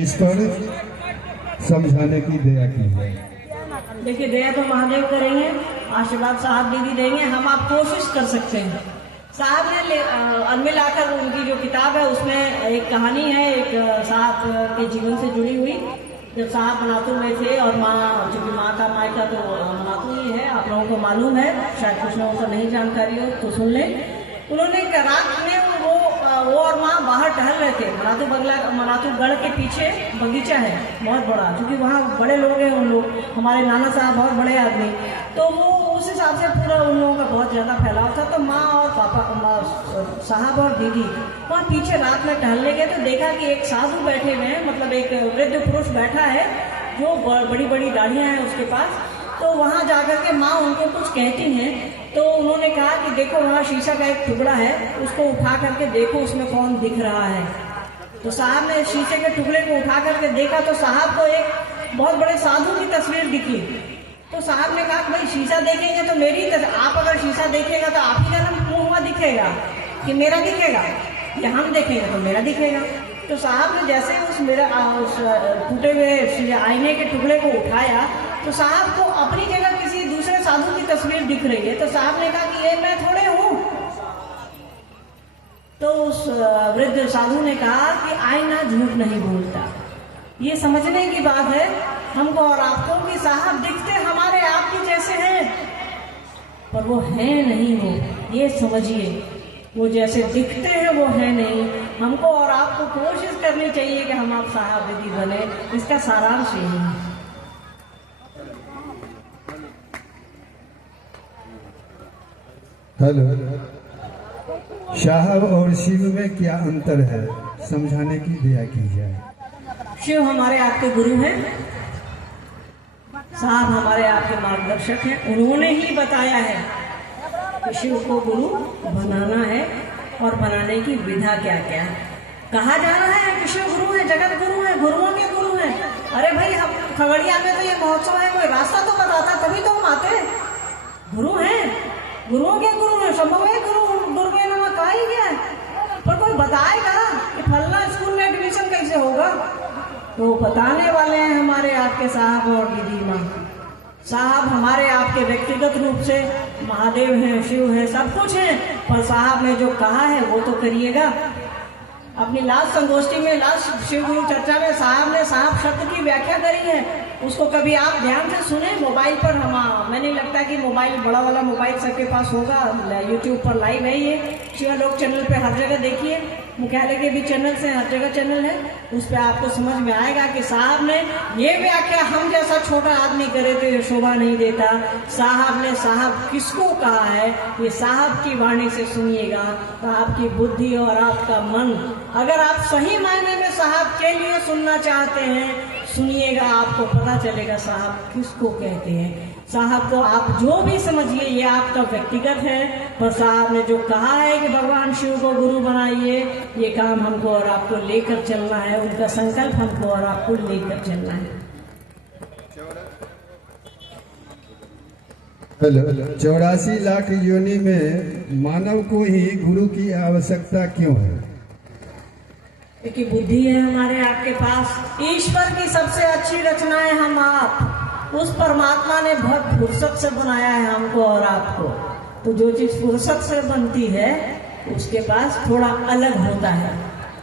इस पर समझाने की दया की है। देखिए, दया तो महादेव करेंगे, आशीर्वाद साहब दीदी देंगे, हम आप कोशिश कर सकते हैं। साहब ने अलमिल आकर उनकी जो किताब है उसमें एक कहानी है, एक साहब के जीवन से जुड़ी हुई। जब साहब मनातू में थे और माँ, चूंकि माँ का मायका तो मनातू ही है, आप लोगों को मालूम है, शायद कुछ लोगों को नहीं जानकारी हो तो सुन लें। उन्होंने रात में वो और माँ बाहर टहल रहे थे। मनातू गढ़ के पीछे बगीचा है बहुत बड़ा, क्योंकि वहाँ बड़े लोग हैं, उन लोग हमारे नाना साहब बहुत बड़े आदमी, तो वो उस हिसाब से पूरा उन लोगों का बहुत ज़्यादा फैलाव था। तो माँ और पापा साहब और दीदी वहाँ पीछे रात में टहलने गए तो देखा कि एक साधु बैठे हुए हैं, मतलब एक वृद्ध पुरुष बैठा है जो बड़ी बड़ी दाढ़ियाँ हैं उसके पास। तो वहाँ जाकर के माँ उनको कुछ कहती हैं, तो उन्होंने कहा कि देखो वहाँ शीशा का एक टुकड़ा है, उसको उठा करके देखो उसमें कौन दिख रहा है। तो साहब ने शीशे के टुकड़े को उठा करके देखा तो साहब को एक बहुत बड़े साधु की तस्वीर दिखी। तो साहब ने कहा भाई शीशा देखेंगे तो मेरी आप अगर शीशा देखेगा तो आप ही का मुंह हुआ दिखेगा कि मेरा दिखेगा, या हम देखेंगे तो मेरा दिखेगा। तो साहब ने जैसे उस टूटे हुए आईने के टुकड़े को उठाया तो साहब को अपनी जगह किसी दूसरे साधु की तस्वीर दिख रही है। तो साहब ने कहा कि ये मैं थोड़े हूं। तो उस वृद्ध साधु ने कहा कि आईना झूठ नहीं बोलता। ये समझने की बात है हमको और आपको कि साहब दिखते हमारे आप ही जैसे हैं, पर वो है नहीं। वो ये समझिए, वो जैसे दिखते हैं वो है नहीं। हमको और आपको कोशिश करनी चाहिए कि हम आप साहब दीदी बने। इसका सारांश यही है। हेलो, साहब और शिव में क्या अंतर है, समझाने की दया की जाए। शिव हमारे आपके गुरु हैं, साहब हमारे आपके मार्गदर्शक हैं। उन्होंने ही बताया है कि शिव को गुरु बनाना है और बनाने की विधा क्या क्या है। कहा जा रहा है कि शिव गुरु है, जगत गुरु है, गुरुओं के गुरु हैं। अरे भाई, हम खगड़िया में तो ये महोत्सव है, कोई रास्ता तो बताता तभी तो हम आते। गुरु हैं, गुरुओं के गुरु हैं, संभव है गुरु के नाम कहा ही गया है, पर कोई बताएगा कि फलना स्कूल में एडमिशन कैसे होगा। तो बताने वाले हैं हमारे आपके साहब और दीदी माँ। साहब हमारे आपके व्यक्तिगत रूप से महादेव हैं, शिव है, सब कुछ है, पर साहब ने जो कहा है वो तो करिएगा। अपनी लास्ट संगोष्ठी में, लास्ट शिव गुरु चर्चा में साहब शब्द की व्याख्या करी है, उसको कभी आप ध्यान से सुने। मोबाइल पर मैं नहीं लगता कि मोबाइल, बड़ा वाला मोबाइल सबके पास होगा, यूट्यूब पर लाइव है ये शिवालोक चैनल पे, हर जगह देखिए, मुख्यालय के भी चैनल से, हर जगह चैनल है, उस पर आपको समझ में आएगा कि साहब ने ये व्याख्या हम जैसा छोटा आदमी करे तो ये शोभा नहीं देता। साहब ने साहब किसको कहा है ये साहब की वाणी से सुनिएगा, तो आपकी बुद्धि और आपका मन, अगर आप सही मायने में साहब के लिए सुनना चाहते हैं, सुनिएगा, आपको पता चलेगा साहब किसको कहते हैं। साहब को आप जो भी समझिए, ये आपका व्यक्तिगत है, पर साहब ने जो कहा है कि भगवान शिव को गुरु बनाइए, ये काम हमको और आपको लेकर चलना है, उनका संकल्प हमको और आपको लेकर चलना है। हेलो, 84 लाख योनि में मानव को ही गुरु की आवश्यकता क्यों है? क्योंकि बुद्धि है हमारे आपके पास, ईश्वर की सबसे अच्छी रचनाएं हम आप, उस परमात्मा ने बहुत फुर्सत से बनाया है हमको और आपको। तो जो चीज फुर्सत से बनती है उसके पास थोड़ा अलग होता है,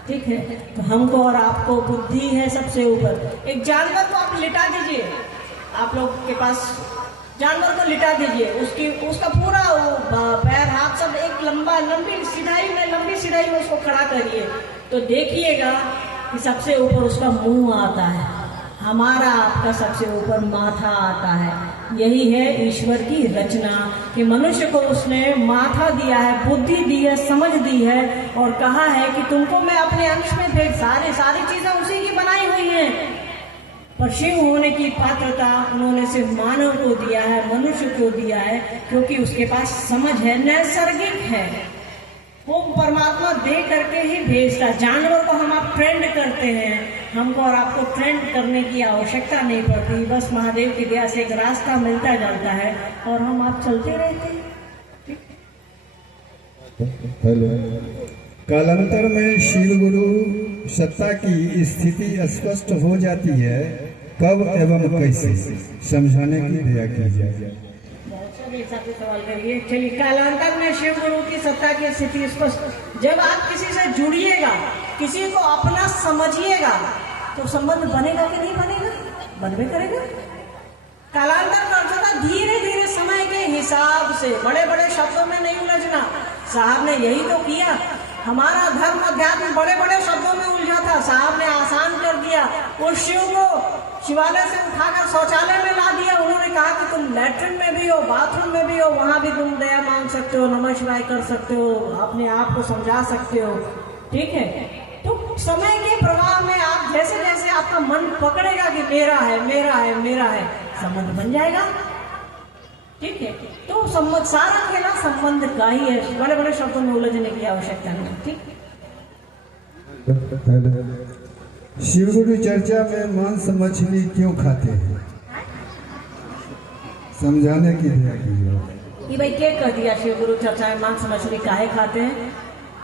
ठीक है। तो हमको और आपको बुद्धि है सबसे ऊपर। एक जानवर को आप लिटा दीजिए, आप लोग के पास जानवर को लिटा दीजिए, उसका पूरा पैर हाथ सब एक लंबी सिधाई में उसको खड़ा करिए, तो देखिएगा कि सबसे ऊपर उसका मुंह आता है, हमारा आपका सबसे ऊपर माथा आता है। यही है ईश्वर की रचना कि मनुष्य को उसने माथा दिया है, बुद्धि दी है, समझ दी है, और कहा है कि तुमको मैं अपने अंश में भेज, सारी चीजें उसी की बनाई हुई हैं। पर शिव होने की पात्रता उन्होंने सिर्फ मानव को दिया है, मनुष्य को दिया है, क्योंकि उसके पास समझ है, नैसर्गिक है, वो परमात्मा दे करके ही भेजता। जानवर को हम आप ट्रेंड करते हैं, हमको और आपको ट्रेंड करने की आवश्यकता नहीं पड़ती, बस महादेव की दया से एक रास्ता मिलता जाता है और हम आप चलते रहते हैं। हेलो, कालांतर में शिव गुरु सत्ता की स्थिति स्पष्ट हो जाती है, कब एवं कैसे, समझाने की दया कीजिए। सवाल करिए। चलिए, कालांतर में शिव गुरु की सत्ता की स्थिति स्पष्ट, जब आप किसी से जुड़िएगा, किसी को अपना समझिएगा, तो संबंध बनेगा कि नहीं बनेगा? बनबे करेगा। कालांतर का अर्थ होता धीरे धीरे समय के हिसाब से, बड़े बड़े शब्दों में नहीं उलझना। साहब ने यही तो किया। हमारा धर्म अध्यात्म बड़े बड़े शब्दों में उलझा था, साहब ने आसान कर दिया। उस शिव को शिवालय से उठाकर शौचालय में ला दिया। उन्होंने कहा कि तुम लैट्रिन में भी हो, बाथरूम में भी हो, वहां भी तुम दया मांग सकते हो, नमः शिवाय कर सकते हो, अपने आप को समझा सकते हो। ठीक है, तो समय के प्रवाह में आप जैसे जैसे आपका मन पकड़ेगा कि मेरा है मेरा है मेरा है, संबंध बन जाएगा। ठीक है, तो संबंध, सारा खेला संबंध का ही है, बड़े बड़े शब्दों में उलझने की आवश्यकता नहीं। ठीक, शिव गुरु चर्चा में मांस मछली क्यों खाते हैं, समझाने की दया कीजिए। ये भाई क्या कर दिया, शिव गुरु चर्चा में मांस मछली काहे खाते हैं?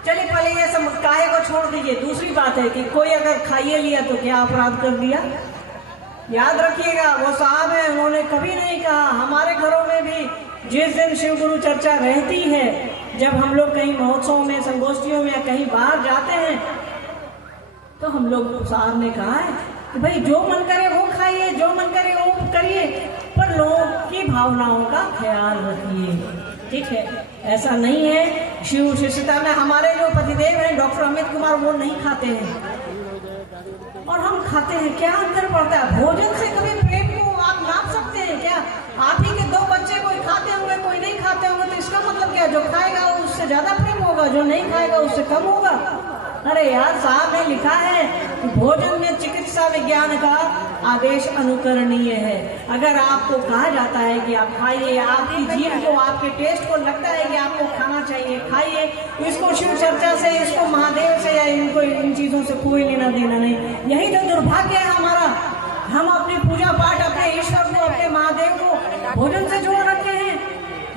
चलिए, पहले ये सब काहे को छोड़ दीजिए। दूसरी बात है कि कोई अगर खाइए लिया तो क्या अपराध कर दिया? याद रखिएगा, वो साहब है, उन्होंने कभी नहीं कहा। हमारे घरों में भी जिस दिन शिव गुरु चर्चा रहती है, जब हम लोग कहीं महोत्सव में, संगोष्ठियों में या कहीं बाहर जाते हैं, तो हम लोग, साहब ने कहा है कि भाई जो मन करे वो खाइए, जो मन करे वो करिए, पर लोगों की भावनाओं का ख्याल रखिए। ठीक है, ऐसा नहीं है। शिव शिष्यता में हमारे जो पतिदेव हैं डॉक्टर अमित कुमार, वो नहीं खाते हैं और हम खाते हैं। क्या अंतर पड़ता है? भोजन से कभी प्रेम को आप नाप सकते हैं क्या? आप ही के 2 बच्चे कोई खाते होंगे, कोई नहीं खाते होंगे, तो इसका मतलब क्या? जो खाएगा उससे ज्यादा प्रेम होगा, जो नहीं खाएगा उससे कम होगा? अरे यार, साहब ने लिखा है कि भोजन में चिकित्सा विज्ञान का आदेश अनुकरणीय है। अगर आपको कहा जाता है कि आप खाइए, आपकी जीभ को, आपके टेस्ट को लगता है कि आपको खाना चाहिए, खाइए। इसको शिव चर्चा से, इसको महादेव से या इनको, इन चीजों से कोई लेना देना नहीं। यही तो दुर्भाग्य है हमारा। हम अपनी पूजा पाठ, अपने ईश्वर को, अपने महादेव को भोजन से जोड़ रखे हैं,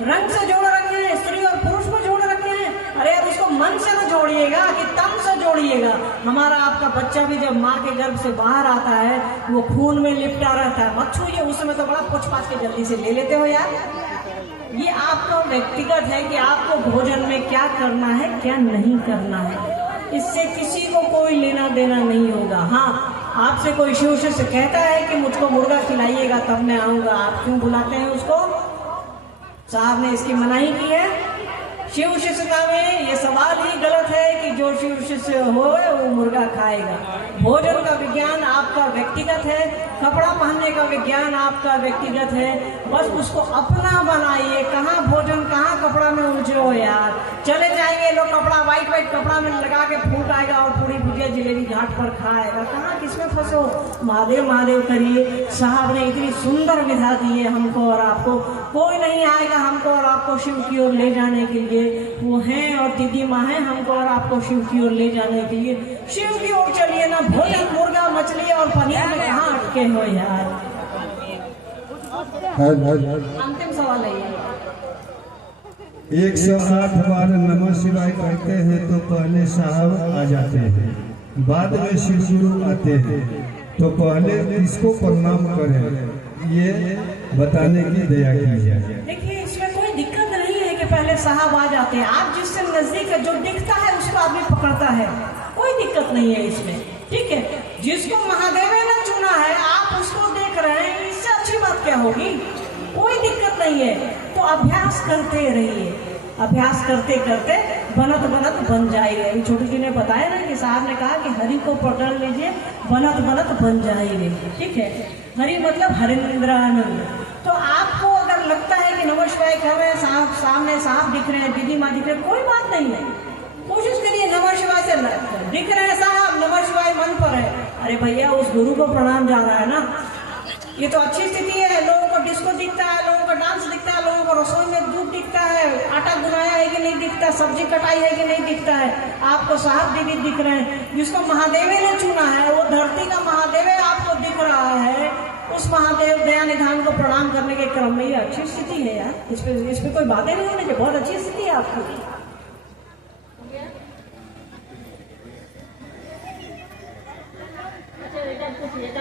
रंग से जोड़ रखे हैं, स्त्री और पुरुष को जोड़ रखे हैं। अरे यार, उसको मन से न जोड़िएगा कि तन से जोड़िएगा। हमारा आपका बच्चा भी जब माँ के गर्भ से बाहर आता है, वो खून में लिपटा रहता है, मत छूइए। उस समय तो बड़ा पूछ-पाछ के जल्दी से ले लेते हो यार। ये आपका व्यक्तिगत है कि आपको भोजन में क्या करना है, क्या नहीं करना है। इससे किसी को कोई लेना देना नहीं होगा। हाँ, आपसे कोई शिव शिष्य कहता है कि मुझको मुर्गा खिलाइएगा तब मैं आऊंगा, आप क्यों बुलाते हैं उसको? साहब ने इसकी मनाही की है। शिव शिष्यता में ये सवाल ही गलत है कि जो शिव शिष्य हो वो मुर्गा खाएगा। भोजन का विज्ञान आपका व्यक्तिगत है, कपड़ा पहनने का विज्ञान आपका व्यक्तिगत है। बस उसको अपना बनाइए। कहाँ भोजन, कहाँ कपड़ा में उलझे हो यार। चले जाएंगे लोग, कपड़ा वाइट कपड़ा में लगा के फूट आएगा और पूरी भुजिया जिलेबी घाट पर खाएगा। कहाँ, किसमें फंसे हो? महादेव महादेव करिए। साहब ने इतनी सुंदर विधा दी है हमको और आपको। कोई नहीं आएगा हमको और आपको शिव की ओर ले जाने के लिए। वो हैं और दीदी माँ है हमको और आपको शिव की ओर ले जाने के लिए। शिव की ओर चलिए ना। भोजन, मुर्गा, मछली और पनीर में कहाँ अटके हो यार। अंतिम सवाल है ये। 108 बार नमः शिवाय कहते हैं तो पहले साहब आ जाते हैं, बाद में शिव गुरु आते हैं, तो पहले किसको प्रणाम करें, ये बताने की दया कीजिए। देखिए, इसमें कोई दिक्कत नहीं है कि पहले साहब आ जाते हैं। आप जिससे नजदीक है, जो दिखता है उसको आदमी पकड़ता है, कोई दिक्कत नहीं है इसमें। ठीक है, जिसको महादेव ने चुना है आप उसको देख रहे हैं, इससे अच्छी बात क्या होगी? कोई दिक्कत नहीं है। तो अभ्यास करते रहिए, अभ्यास करते करते बनत बनत बन जाएगा। छोटू जी ने बताया ना कि साहब ने कहा कि हरि को पकड़ लीजिए, बनत बनत बन जाएंगे। ठीक है, हरि मतलब हरिंद्रानंद। तो आपको अगर लगता है कि नमः शिवाय कर रहे हैं, साहब सामने साहब दिख रहे हैं, दीदी माँ दिख रहे हैं, कोई बात नहीं है। कोशिश करिए नमः शिवाय से, दिख रहे हैं साहब, नमः शिवाय मन पर है। अरे भैया, उस गुरु को प्रणाम जा रहा है ना। ये तो अच्छी स्थिति है। लोगों को डिस्को दिखता है, लोगों को डांस दिखता है, लोगों को रसोई में दूध दिखता है, आटा गुनाया है कि नहीं दिखता, सब्जी कटाई है कि नहीं दिखता है। आपको साहब दीदी दिख रहे हैं। जिसको महादेव ने चुना है, वो धरती का महादेव आपको दिख रहा है। उस महादेव दया निधान को प्रणाम करने के क्रम में ये अच्छी स्थिति है यार। इस पे कोई बातें नहीं होनी चाहिए। बहुत अच्छी स्थिति है आपकी। एकादशी